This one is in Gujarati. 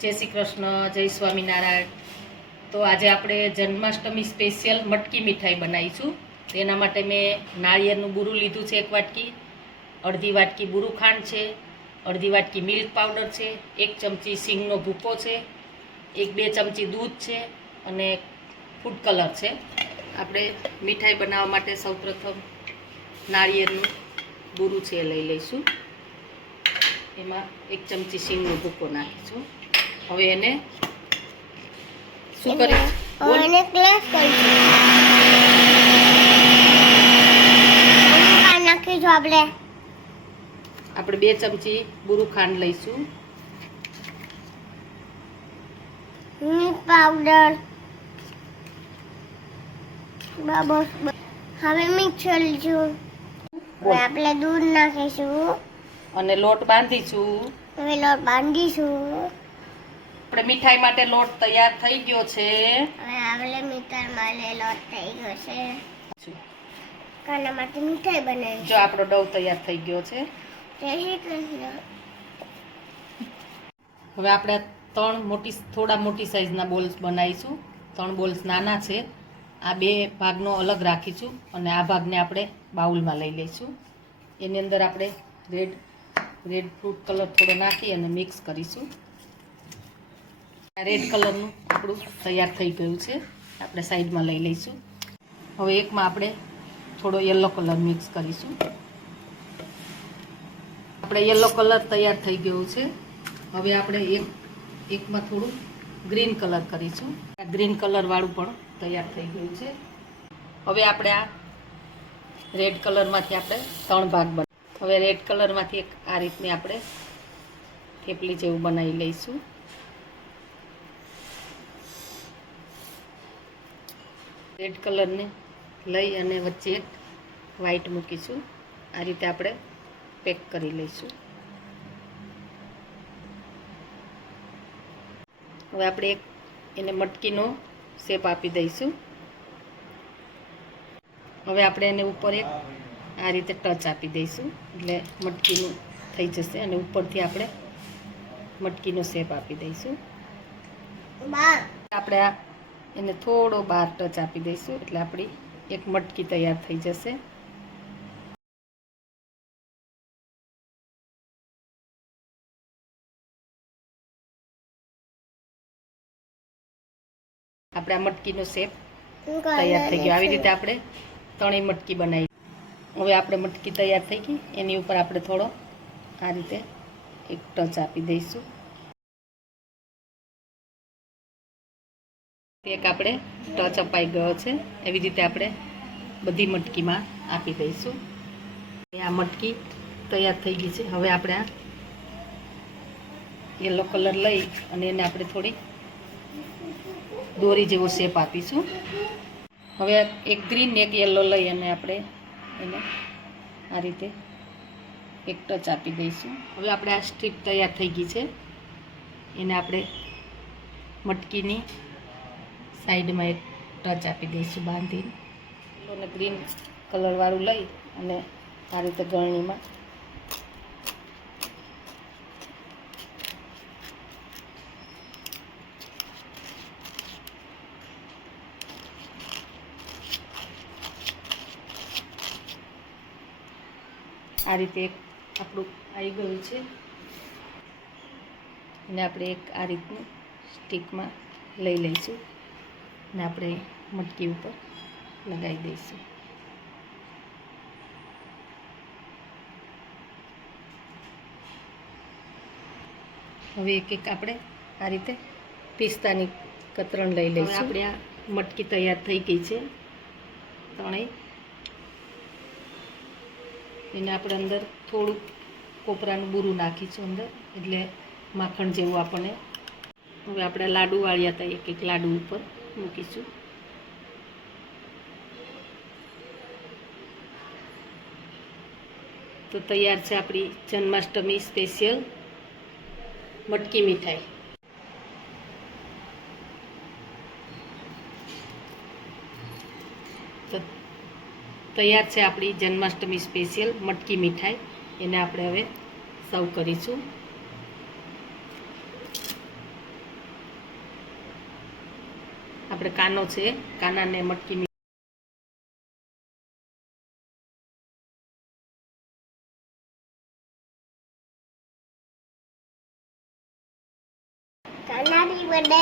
જય શ્રી કૃષ્ણ, જય સ્વામિનારાયણ. તો આજે આપણે જન્માષ્ટમી સ્પેશિયલ મટકી મીઠાઈ બનાવીશું. તેના માટે મેં નાળિયેરનું બુરું લીધું છે 1 વાટકી, અડધી વાટકી બુરું ખાંડ છે, અડધી વાટકી મિલ્ક પાવડર છે, 1 ચમચી સિંગનો ભૂકો છે, 1-2 ચમચી દૂધ છે અને ફૂડ કલર છે. આપણે મીઠાઈ બનાવવા માટે સૌપ્રથમ નાળિયેરનું બુરું છે લઈ લઈશું. એમાં 1 ચમચી સિંગનો ભૂકો નાખીશું. હવે એને શું કરીશું? એને ક્લેશ કરીશું. નાખીશું આપણે 2 ચમચી બુરું ખાંડ લઈશું, મિલ્ક પાવડર, બસ હવે મિક્સ કરીશું. હવે આપણે દૂધ નાખીશું અને લોટ બાંધીશું. હવે લોટ બાંધીશું. આપણે મીઠાઈ માટે લોટ તૈયાર થઈ ગયો છે. હવે આપણે મીઠાઈ માટે લોટ થઈ ગયો છે. કાના માટે મીઠાઈ બનાવી. જો આપણો ડો તૈયાર થઈ ગયો છે. જય શ્રી કૃષ્ણ. હવે આપણે થોડા મોટી સાઈઝના બોલ્સ બનાવીશું. 3 બોલ્સ નાના છે. આ 2 ભાગનો અલગ રાખીશું અને આ ભાગને આપણે બાઉલમાં લઈ લઈશું. એની અંદર આપણે રેડ ફ્રૂટ કલર થોડો નાખી અને મિક્સ કરીશું. રેડ કલરનું આપણું તૈયાર થઈ ગયું છે. આપણે સાઈડમાં લઈ લઈશું. હવે એકમાં આપણે થોડો યલો કલર મિક્સ કરીશું. આપણે યલો કલર તૈયાર થઈ ગયો છે. હવે આપણે એકમાં થોડું ગ્રીન કલર કરીશું. આ ગ્રીન કલરવાળું પણ તૈયાર થઈ ગયું છે. હવે આપણે આ રેડ કલરમાંથી આપણે 3 ભાગ હવે રેડ કલરમાંથી એક આ રીતની આપણે થેપલી જેવું બનાવી લઈશું. રેડ કલરને લઈ અને વચ્ચે એક વ્હાઈટ મૂકીશું. આ રીતે આપણે પેક કરી લઈશું. હવે આપણે એને મટકીનો શેપ આપી દઈશું. હવે આપણે એને ઉપર એક આ રીતે ટચ આપી દઈશું એટલે મટકીનું થઈ જશે અને ઉપરથી આપણે મટકીનો શેપ આપી દઈશું. આપણે એને થોડો બહાર ટચ આપી દઈશું એટલે આપણી એક મટકી તૈયાર થઈ જશે. આપણે આ મટકીનો શેપ તૈયાર થઈ ગયો. આવી રીતે આપણે 3 મટકી બનાવી. હવે આપણે મટકી તૈયાર થઈ ગઈ. એની ઉપર આપણે થોડો આ રીતે એક ટચ આપી દઈશું. એક આપણે ટચ અપાઈ ગયો છે. એવી રીતે આપણે બધી મટકીમાં આપી દઈશું. આ મટકી તૈયાર થઈ ગઈ છે. હવે આપણે આ યલો કલર લઈ અને એને આપણે થોડી દોરી જેવો શેપ આપીશું. હવે એક ગ્રીન એક યલો લઈ અને આપણે એને આ રીતે એક ટચ આપી દઈશું. હવે આપણે આ સ્ટ્રીપ તૈયાર થઈ ગઈ છે. એને આપણે મટકીની સાઈડમાં એક ટચ આપી દઈશું બાંધીને. અને ગ્રીન કલરવાળું લઈ અને આ રીતે ગળણીમાં આ રીતે એક આપણું આવી ગયું છે. અને આપણે એક આ રીતનું સ્ટીકમાં લઈ લઈશું અને આપણે મટકી ઉપર લગાવી દઈશું. હવે એક આપણે આ રીતે પિસ્તાની કતરણ લઈ લઈશું. આપણે આ મટકી તૈયાર થઈ ગઈ છે 3. એને આપણે અંદર થોડું કોપરાનું બુરું નાખીશું અંદર એટલે માખણ જેવું આપણને. હવે આપણે લાડુ વાળ્યા હતા. એક લાડુ ઉપર મૂકીશું. તો તૈયાર છે આપણી જન્માષ્ટમી સ્પેશિયલ મટકી મીઠાઈ. તો તૈયાર છે આપણી જન્માષ્ટમી સ્પેશિયલ મટકી મીઠાઈ. એને આપણે હવે સર્વ કરીશું. આપણે કાનો છે, કાનાને મટકી કાના બી બને